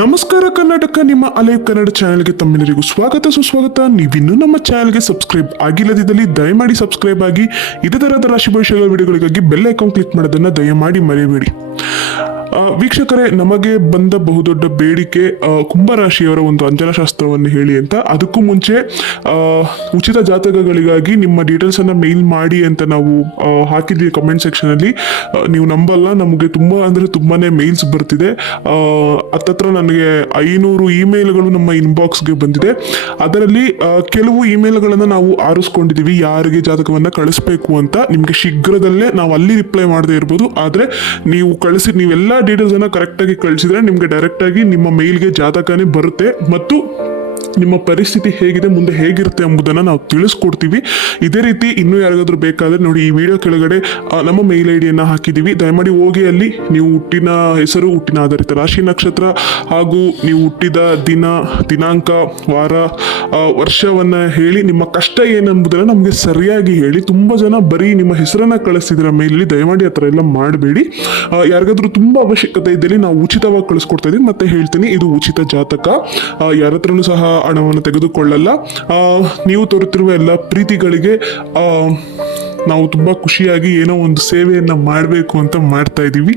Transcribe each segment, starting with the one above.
ನಮಸ್ಕಾರ ಕರ್ನಾಟಕ, ನಿಮ್ಮ ಅಲೈವ್ ಕನ್ನಡ ಚಾನೆಲ್ಗೆ ತಮ್ಮೆಲ್ಲರಿಗೂ ಸ್ವಾಗತ, ಸುಸ್ವಾಗತ. ನೀವಿನ್ನೂ ನಮ್ಮ ಚಾನೆಲ್ಗೆ ಸಬ್ಸ್ಕ್ರೈಬ್ ಆಗಿಲ್ಲದಿದ್ದಲ್ಲಿ ದಯಮಾಡಿ ಸಬ್ಸ್ಕ್ರೈಬ್ ಆಗಿ, ಇದೇ ತರಹದ ರಾಶಿ ಭವಿಷ್ಯಗಳ ವಿಡಿಯೋಗಳಿಗಾಗಿ ಬೆಲ್ ಐಕಾನ್ ಕ್ಲಿಕ್ ಮಾಡೋದನ್ನು ದಯಮಾಡಿ ಮರೆಯಬೇಡಿ. ವೀಕ್ಷಕರೇ, ನಮಗೆ ಬಂದ ಬಹುದೊಡ್ಡ ಬೇಡಿಕೆ ಕುಂಭರಾಶಿಯವರ ಒಂದು ಅಂಜನಶಾಸ್ತ್ರವನ್ನು ಹೇಳಿ ಅಂತ. ಅದಕ್ಕೂ ಮುಂಚೆ ಉಚಿತ ಜಾತಕಗಳಿಗಾಗಿ ನಿಮ್ಮ ಡೀಟೇಲ್ಸ್ ಅನ್ನ ಮೇಲ್ ಮಾಡಿ ಅಂತ ನಾವು ಹಾಕಿದ್ವಿ ಕಮೆಂಟ್ ಸೆಕ್ಷನ್ ಅಲ್ಲಿ. ನೀವು ನಂಬಲ್ಲ, ನಮಗೆ ತುಂಬಾ ಅಂದ್ರೆ ತುಂಬಾನೇ ಮೇಲ್ಸ್ ಬರ್ತಿದೆ. ಹತ್ತತ್ರ ನನಗೆ ಐನೂರು ಇಮೇಲ್ಗಳು ನಮ್ಮ ಇನ್ಬಾಕ್ಸ್ಗೆ ಬಂದಿದೆ. ಅದರಲ್ಲಿ ಕೆಲವು ಇಮೇಲ್ಗಳನ್ನು ನಾವು ಆರಿಸ್ಕೊಂಡಿದ್ದೀವಿ. ಯಾರಿಗೆ ಜಾತಕವನ್ನ ಕಳಿಸ್ಬೇಕು ಅಂತ. ನಿಮಗೆ ಶೀಘ್ರದಲ್ಲೇ ನಾವು ಅಲ್ಲಿ ರಿಪ್ಲೈ ಮಾಡದೇ ಇರ್ಬೋದು. ಆದರೆ, ನೀವು ಕಳಿಸಿ, ನೀವೆಲ್ಲ ಡೀಟೇಲ್ಸ್ ಅನ್ನ ಕರೆಕ್ಟಾಗಿ ಕಳಿಸಿದ್ರೆ ನಿಮಗೆ ಡೈರೆಕ್ಟ್ ಆಗಿ ನಿಮ್ಮ ಮೇಲ್ಗೆ ಜಾತಕನೇ ಬರುತ್ತೆ ಮತ್ತು ನಿಮ್ಮ ಪರಿಸ್ಥಿತಿ ಹೇಗಿದೆ, ಮುಂದೆ ಹೇಗಿರುತ್ತೆ ಎಂಬುದನ್ನು ನಾವು ತಿಳಿಸ್ಕೊಡ್ತೀವಿ. ಇದೇ ರೀತಿ ಇನ್ನೂ ಯಾರಿಗಾದ್ರೂ ಬೇಕಾದ್ರೆ ನೋಡಿ ಈ ವಿಡಿಯೋ ಕೆಳಗಡೆ ನಮ್ಮ ಮೇಲ್ ಐ ಡಿಯನ್ನು ಹಾಕಿದ್ದೀವಿ ದಯಮಾಡಿ ಹೋಗಿ ಅಲ್ಲಿ ನೀವು ಹುಟ್ಟಿನ ಹೆಸರು, ಹುಟ್ಟಿನ ಆಧಾರಿತ ರಾಶಿ ನಕ್ಷತ್ರ ಹಾಗೂ ನೀವು ಹುಟ್ಟಿದ ದಿನ, ದಿನಾಂಕ, ವಾರ ವರ್ಷವನ್ನು ಹೇಳಿ ನಿಮ್ಮ ಕಷ್ಟ ಏನೆಂಬುದನ್ನು ನಮಗೆ ಸರಿಯಾಗಿ ಹೇಳಿ. ತುಂಬ ಜನ ಬರೀ ನಿಮ್ಮ ಹೆಸರನ್ನ ಕಳಿಸಿದ್ರ ಮೇಲಲ್ಲಿ ದಯಮಾಡಿ ಆ ಎಲ್ಲ ಮಾಡಬೇಡಿ. ಯಾರಿಗಾದರೂ ತುಂಬ ಅವಶ್ಯಕತೆ ಇದ್ದಲ್ಲಿ ನಾವು ಉಚಿತವಾಗಿ ಕಳಿಸ್ಕೊಡ್ತಾ ಇದೀವಿ ಮತ್ತೆ ಹೇಳ್ತೀನಿ, ಇದು ಉಚಿತ ಜಾತಕ. ಯಾರತ್ರನೂ ಸಹ ಹಣವನ್ನು ತೆಗೆದುಕೊಳ್ಳಲ್ಲ. ನೀವು ತೋರುತ್ತಿರುವ ಎಲ್ಲ ಪ್ರೀತಿಗಳಿಗೆ ನಾವು ತುಂಬ ಖುಷಿಯಾಗಿ ಏನೋ ಒಂದು ಸೇವೆಯನ್ನು ಮಾಡಬೇಕು ಅಂತ ಮಾಡ್ತಾ ಇದ್ದೀವಿ.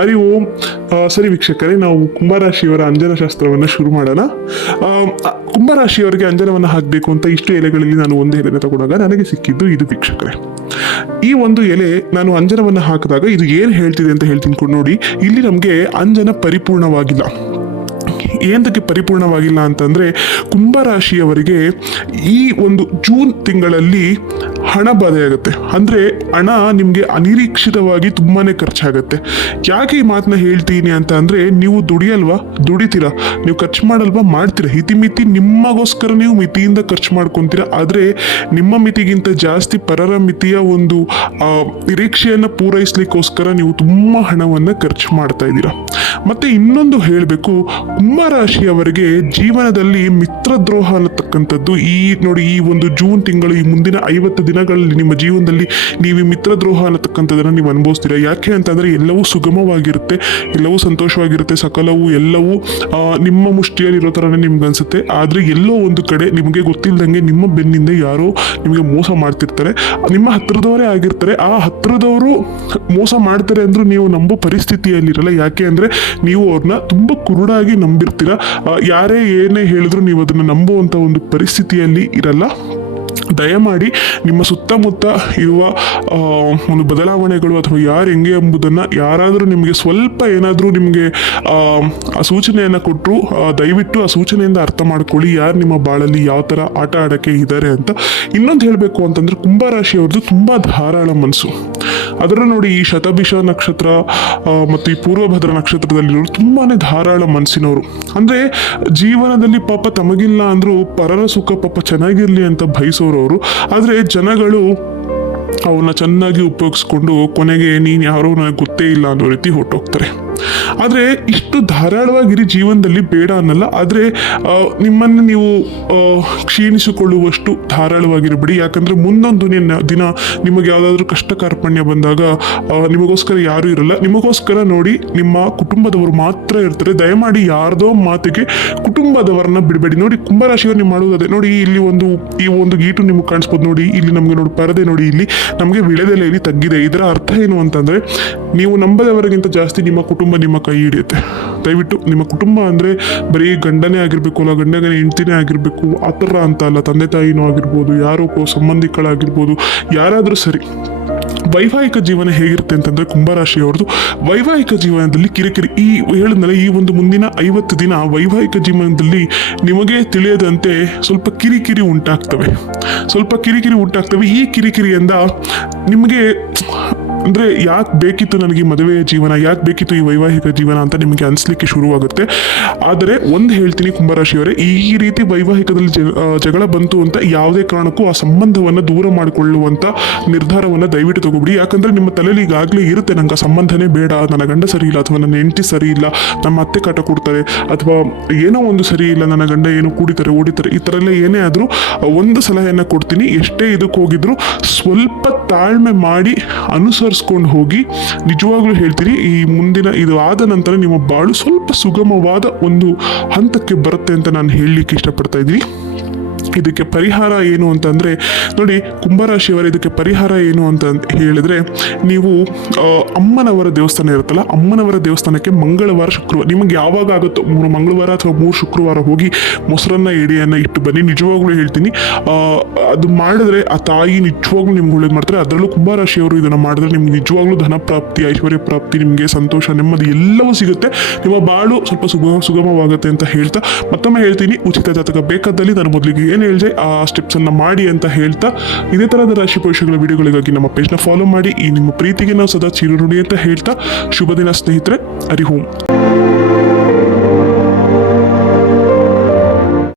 ಅರಿ ಓಂ. ಸರಿ ವೀಕ್ಷಕರೇ, ನಾವು ಕುಂಭರಾಶಿಯವರ ಅಂಜನ ಶಾಸ್ತ್ರವನ್ನು ಶುರು ಮಾಡೋಣ. ಕುಂಭರಾಶಿಯವರಿಗೆ ಅಂಜನವನ್ನು ಹಾಕಬೇಕು ಅಂತ ಇಷ್ಟು ಎಲೆಗಳಲ್ಲಿ ನಾನು ಒಂದು ಎಲೆನ ತಗೊಂಡಾಗ ನನಗೆ ಸಿಕ್ಕಿದ್ದು ಇದು ವೀಕ್ಷಕರೇ. ಈ ಒಂದು ಎಲೆ ನಾನು ಅಂಜನವನ್ನು ಹಾಕಿದಾಗ ಇದು ಏನು ಹೇಳ್ತಿದೆ ಅಂತ ಹೇಳ್ತೀನಿ ನೋಡಿ. ಇಲ್ಲಿ ನಮಗೆ ಅಂಜನ ಪರಿಪೂರ್ಣವಾಗಿಲ್ಲ. ಏನದಕ್ಕೆ ಪರಿಪೂರ್ಣವಾಗಿಲ್ಲ ಅಂತಂದರೆ ಕುಂಭರಾಶಿಯವರಿಗೆ ಈ ಒಂದು ಜೂನ್ ತಿಂಗಳಲ್ಲಿ ಹಣ ಬಾಧೆಯಾಗುತ್ತೆ ಅಂದರೆ ಹಣ ನಿಮಗೆ ಅನಿರೀಕ್ಷಿತವಾಗಿ ತುಂಬಾ ಖರ್ಚಾಗುತ್ತೆ. ಯಾಕೆ ಈ ಮಾತನ್ನ ಹೇಳ್ತೀನಿ ಅಂತ ಅಂದರೆ ನೀವು ದುಡಿಯಲ್ವಾ? ದುಡಿತೀರಾ. ನೀವು ಖರ್ಚು ಮಾಡಲ್ವಾ? ಮಾಡ್ತೀರಾ. ಇತಿಮಿತಿ ನಿಮ್ಮಗೋಸ್ಕರ ನೀವು ಮಿತಿಯಿಂದ ಖರ್ಚು ಮಾಡ್ಕೊತೀರಾ. ಆದರೆ ನಿಮ್ಮ ಮಿತಿಗಿಂತ ಜಾಸ್ತಿ ಪರರ ಮಿತಿಯ ಒಂದು ನಿರೀಕ್ಷೆಯನ್ನು ಪೂರೈಸಲಿಕ್ಕೋಸ್ಕರ ನೀವು ತುಂಬ ಹಣವನ್ನು ಖರ್ಚು ಮಾಡ್ತಾ ಇದ್ದೀರಾ. ಮತ್ತು ಇನ್ನೊಂದು ಹೇಳಬೇಕು. ಕುಂಭರಾಶಿಯವರಿಗೆ ಜೀವನದಲ್ಲಿ ಮಿತ್ರದ್ರೋಹ ಅನ್ನತಕ್ಕಂಥದ್ದು ಈ, ನೋಡಿ ಈ ಒಂದು ಜೂನ್ ತಿಂಗಳು ಈ ಮುಂದಿನ ಐವತ್ತು ದಿನಗಳಲ್ಲಿ ನಿಮ್ಮ ಜೀವನದಲ್ಲಿ ನೀವು ಮಿತ್ರ ದ್ರೋಹ ಅನ್ನತಕ್ಕಂಥದ್ದನ್ನು ನೀವು ಅನುಭವಿಸ್ತೀರಾ? ಯಾಕೆ ಅಂತಂದರೆ ಎಲ್ಲವೂ ಸುಗಮವಾಗಿರುತ್ತೆ, ಎಲ್ಲವೂ ಸಂತೋಷವಾಗಿರುತ್ತೆ, ಸಕಲವು ಎಲ್ಲವೂ ನಿಮ್ಮ ಮುಷ್ಟಿಯಲ್ಲಿರೋ ಥರನೇ ನಿಮ್ಗೆ ಅನ್ಸುತ್ತೆ. ಆದರೆ ಎಲ್ಲೋ ಒಂದು ಕಡೆ ನಿಮಗೆ ಗೊತ್ತಿಲ್ಲದಂಗೆ ನಿಮ್ಮ ಬೆನ್ನಿಂದ ಯಾರೋ ನಿಮಗೆ ಮೋಸ ಮಾಡ್ತಿರ್ತಾರೆ. ನಿಮ್ಮ ಹತ್ರದವರೇ ಆಗಿರ್ತಾರೆ. ಆ ಹತ್ರದವರು ಮೋಸ ಮಾಡ್ತಾರೆ ಅಂದರೂ ನೀವು ನಂಬೋ ಪರಿಸ್ಥಿತಿಯಲ್ಲಿರಲ್ಲ. ಯಾಕೆ ಅಂದರೆ ನೀವು ಅವ್ರನ್ನ ತುಂಬ ಕುರುಡಾಗಿ ನಂಬಿರ್ತೀರ. ಯಾರೇ ಏನೇ ಹೇಳಿದ್ರು ನೀವು ಅದನ್ನು ನಂಬುವಂಥ ಒಂದು ಪರಿಸ್ಥಿತಿಯಲ್ಲಿ ಇರಲ್ಲ. ದಯಮಾಡಿ ನಿಮ್ಮ ಸುತ್ತಮುತ್ತ ಇರುವ ಒಂದು ಬದಲಾವಣೆಗಳು ಅಥವಾ ಯಾರು ಹೆಂಗೆ ಎಂಬುದನ್ನು ಯಾರಾದರೂ ನಿಮಗೆ ಸ್ವಲ್ಪ ಏನಾದರೂ ನಿಮಗೆ ಆ, ಸೂಚನೆಯನ್ನು ಕೊಟ್ಟರು ದಯವಿಟ್ಟು ಆ ಸೂಚನೆಯಿಂದ ಅರ್ಥ ಮಾಡ್ಕೊಳ್ಳಿ ಯಾರು ನಿಮ್ಮ ಬಾಳಲ್ಲಿ ಯಾವ ಥರ ಆಟ ಆಡೋಕ್ಕೆ ಇದ್ದಾರೆ ಅಂತ. ಇನ್ನೊಂದು ಹೇಳಬೇಕು ಅಂತಂದರೆ ಕುಂಭರಾಶಿಯವ್ರದ್ದು ತುಂಬ ಧಾರಾಳ ಮನಸ್ಸು. ಅದರ ನೋಡಿ ಈ ಶತಭಿಷ ನಕ್ಷತ್ರ ಮತ್ತು ಈ ಪೂರ್ವಭದ್ರ ನಕ್ಷತ್ರದಲ್ಲಿರೋರು ತುಂಬಾ ಧಾರಾಳ ಮನಸ್ಸಿನವರು. ಅಂದರೆ ಜೀವನದಲ್ಲಿ ಪಾಪ ತಮಗಿಲ್ಲ ಅಂದರೂ ಪರರ ಸುಖ ಪಾಪ ಚೆನ್ನಾಗಿರಲಿ ಅಂತ ಬಯಸೋರು ಅವರು ಆದರೆ ಜನಗಳು ಅವನ್ನ ಚೆನ್ನಾಗಿ ಉಪಯೋಗಿಸ್ಕೊಂಡು ಕೊನೆಗೆ ನೀನು ಯಾರೋ ನನಗೆ ಗೊತ್ತೇ ಇಲ್ಲ ಅನ್ನೋ ರೀತಿ ಹೊರಟೋಗ್ತಾರೆ. ಆದರೆ ಇಷ್ಟು ಧಾರಾಳವಾಗಿರಿ ಜೀವನದಲ್ಲಿ ಬೇಡ ಅನ್ನಲ್ಲ, ಆದರೆ ನಿಮ್ಮನ್ನು ನೀವು ಕ್ಷೀಣಿಸಿಕೊಳ್ಳುವಷ್ಟು ಧಾರಾಳವಾಗಿರಬೇಡಿ. ಯಾಕಂದರೆ ಮುಂದೊಂದು ನಿನ್ನ ದಿನ ನಿಮಗೆ ಯಾವುದಾದ್ರೂ ಕಷ್ಟ ಕಾರ್ಪಣ್ಯ ಬಂದಾಗ ನಿಮಗೋಸ್ಕರ ಯಾರೂ ಇರಲ್ಲ. ನಿಮಗೋಸ್ಕರ ನೋಡಿ ನಿಮ್ಮ ಕುಟುಂಬದವರು ಮಾತ್ರ ಇರ್ತಾರೆ. ದಯಮಾಡಿ ಯಾರ್ದೋ ಮಾತಿಗೆ ಕುಟುಂಬದವರನ್ನ ಬಿಡಬೇಡಿ. ನೋಡಿ ಕುಂಭರಾಶಿಯವರು ನೀವು ಮಾಡುವುದೇ ನೋಡಿ, ಇಲ್ಲಿ ಒಂದು, ಈ ಒಂದು ಗೀಟು ನಿಮಗೆ ಕಾಣಿಸ್ಬೋದು ನೋಡಿ. ಇಲ್ಲಿ ನಮಗೆ ನೋಡಿ ಪರದೆ ನೋಡಿ. ಇಲ್ಲಿ ನಮಗೆ ವಿಳೆದೆಲೆಯಲ್ಲಿ ತಗ್ಗಿದೆ. ಇದರ ಅರ್ಥ ಏನು ಅಂತಂದರೆ, ನೀವು ನಂಬದವರಿಗಿಂತ ಜಾಸ್ತಿ ನಿಮ್ಮ ಕುಟುಂಬ ನಿಮ್ಮ ಕೈ ಹಿಡಿಯುತ್ತೆ. ದಯವಿಟ್ಟು ನಿಮ್ಮ ಕುಟುಂಬ ಅಂದರೆ ಬರೀ ಗಂಡನೇ ಆಗಿರಬೇಕು ಅಲ್ಲ ಗಂಡನೇ ಹೆಂಡ್ತಿನೇ ಆಗಿರಬೇಕು, ಆ ಥರ ಅಂತ ಅಲ್ಲ, ತಂದೆ ತಾಯಿನೂ ಆಗಿರ್ಬೋದು, ಯಾರೋ ಕೋ ಸಂಬಂಧಿಗಳಾಗಿರ್ಬೋದು ಯಾರಾದರೂ ಸರಿ. ವೈವಾಹಿಕ ಜೀವನ ಹೇಗಿರುತ್ತೆ ಅಂತಂದ್ರೆ ಕುಂಭರಾಶಿಯವ್ರದ್ದು, ವೈವಾಹಿಕ ಜೀವನದಲ್ಲಿ ಕಿರಿಕಿರಿ, ಈ ಹೇಳಿದ್ಮೇಲೆ ಈ ಒಂದು ಮುಂದಿನ ಐವತ್ತು ದಿನ ವೈವಾಹಿಕ ಜೀವನದಲ್ಲಿ ನಿಮಗೆ ತಿಳಿಯದಂತೆ ಸ್ವಲ್ಪ ಕಿರಿಕಿರಿ ಉಂಟಾಗ್ತವೆ. ಸ್ವಲ್ಪ ಕಿರಿಕಿರಿ ಉಂಟಾಗ್ತವೆ. ಈ ಕಿರಿಕಿರಿಯಿಂದ ನಿಮಗೆ ಅಂದರೆ ಯಾಕೆ ಬೇಕಿತ್ತು ನನಗೆ ಮದುವೆಯ ಜೀವನ, ಯಾಕೆ ಬೇಕಿತ್ತು ಈ ವೈವಾಹಿಕ ಜೀವನ ಅಂತ ನಿಮಗೆ ಅನಿಸ್ಲಿಕ್ಕೆ ಶುರುವಾಗುತ್ತೆ. ಆದರೆ ಒಂದು ಹೇಳ್ತೀನಿ ಕುಂಭರಾಶಿಯವರೇ, ಈ ರೀತಿ ವೈವಾಹಿಕದಲ್ಲಿ ಜಗಳ ಬಂತು ಅಂತ ಯಾವುದೇ ಕಾರಣಕ್ಕೂ ಆ ಸಂಬಂಧವನ್ನು ದೂರ ಮಾಡಿಕೊಳ್ಳುವಂಥ ನಿರ್ಧಾರವನ್ನು ದಯವಿಟ್ಟು ತಗೋಬಿಡಿ. ಯಾಕಂದರೆ ನಿಮ್ಮ ತಲೆಯಲ್ಲಿ ಈಗಾಗಲೇ ಇರುತ್ತೆ, ನಂಗೆ ಆ ಸಂಬಂಧನೇ ಬೇಡ, ನನ್ನ ಗಂಡ ಸರಿ ಇಲ್ಲ ಅಥವಾ ನನ್ನ ಹೆಂಡತಿ ಸರಿ ಇಲ್ಲ, ನಮ್ಮ ಅತ್ತೆ ಕಾಟ ಕೊಡ್ತಾರೆ ಅಥವಾ ಏನೋ ಒಂದು ಸರಿ ಇಲ್ಲ, ನನ್ನ ಗಂಡ ಏನೋ ಕೂಡಿತಾರೆ, ಓಡಿತಾರೆ, ಈ ಥರ ಎಲ್ಲ ಏನೇ ಆದರೂ ಒಂದು ಸಲಹೆಯನ್ನು ಕೊಡ್ತೀನಿ. ಎಷ್ಟೇ ಇದಕ್ಕೆ ಹೋಗಿದ್ರು ಸ್ವಲ್ಪ ತಾಳ್ಮೆ ಮಾಡಿ ಅನುಸರಿಸಿ ಅನುಸರಿಸ್ಕೊಂಡು ಹೋಗಿ ನಿಜವಾಗ್ಲೂ ಹೇಳ್ತೀರಿ, ಈ ಮುಂದಿನ ಇದು ಆದ ನಂತರ ನಿಮ್ಮ ಬಾಳು ಸ್ವಲ್ಪ ಸುಗಮವಾದ ಒಂದು ಹಂತಕ್ಕೆ ಬರುತ್ತೆ ಅಂತ ನಾನು ಹೇಳಲಿಕ್ಕೆ ಇಷ್ಟಪಡ್ತಾ ಇದ್ದೀನಿ. ಇದಕ್ಕೆ ಪರಿಹಾರ ಏನು ಅಂತಂದರೆ, ನೋಡಿ, ಕುಂಭರಾಶಿಯವರ, ಇದಕ್ಕೆ ಪರಿಹಾರ ಏನು ಅಂತ ಹೇಳಿದರೆ, ನೀವು ಅಮ್ಮನವರ ದೇವಸ್ಥಾನ ಇರುತ್ತಲ್ಲ, ಅಮ್ಮನವರ ದೇವಸ್ಥಾನಕ್ಕೆ ಮಂಗಳವಾರ ಶುಕ್ರವಾರ, ನಿಮಗೆ ಯಾವಾಗ ಆಗುತ್ತೋ ಮೂರು ಮಂಗಳವಾರ ಅಥವಾ ಮೂರು ಶುಕ್ರವಾರ ಹೋಗಿ ಮೊಸರನ್ನ ಎಡೆಯನ್ನು ಇಟ್ಟು ಬನ್ನಿ, ನಿಜವಾಗ್ಲೂ ಹೇಳ್ತೀನಿ. ಅದು ಮಾಡಿದ್ರೆ ಆ ತಾಯಿ ನಿಜವಾಗ್ಲೂ ನಿಮ್ಗೆ ಒಳ್ಳೇದು ಮಾಡ್ತಾರೆ. ಅದರಲ್ಲೂ ಕುಂಭರಾಶಿಯವರು ಇದನ್ನು ಮಾಡಿದ್ರೆ ನಿಮ್ಗೆ ನಿಜವಾಗ್ಲೂ ಧನ ಪ್ರಾಪ್ತಿ, ಐಶ್ವರ್ಯ ಪ್ರಾಪ್ತಿ, ನಿಮಗೆ ಸಂತೋಷ, ನೆಮ್ಮದಿ ಎಲ್ಲವೂ ಸಿಗುತ್ತೆ. ನಿಮ್ಮ ಬಾಳು ಸ್ವಲ್ಪ ಸುಗಮ, ಸುಗಮವಾಗುತ್ತೆ ಅಂತ ಹೇಳ್ತಾ ಮತ್ತೊಮ್ಮೆ ಹೇಳ್ತೀನಿ. ಉಚಿತ ಜಾತಕ ಬೇಕಾದಲ್ಲಿ ನಾನು ಮೊದಲಿಗೆ ಏನು ಹೇಳಿದೆ, ಆ ಸ್ಟೆಪ್ಸನ್ನು ಮಾಡಿ ಅಂತ ಹೇಳ್ತಾ ಇದೇ ಥರದ ರಾಶಿ ಪುರುಷಗಳ ವಿಡಿಯೋಗಳಿಗಾಗಿ ನಮ್ಮ ಪೇಜ್ನ ಫಾಲೋ ಮಾಡಿ, ಈ ನಿಮ್ಮ ಪ್ರೀತಿಗೆ ನಾವು ಸದಾ ಚಿರುರುಣಿ ಅಂತ ಹೇಳ್ತಾ, ಶುಭ ದಿನ ಸ್ನೇಹಿತರೆ, ಹರಿ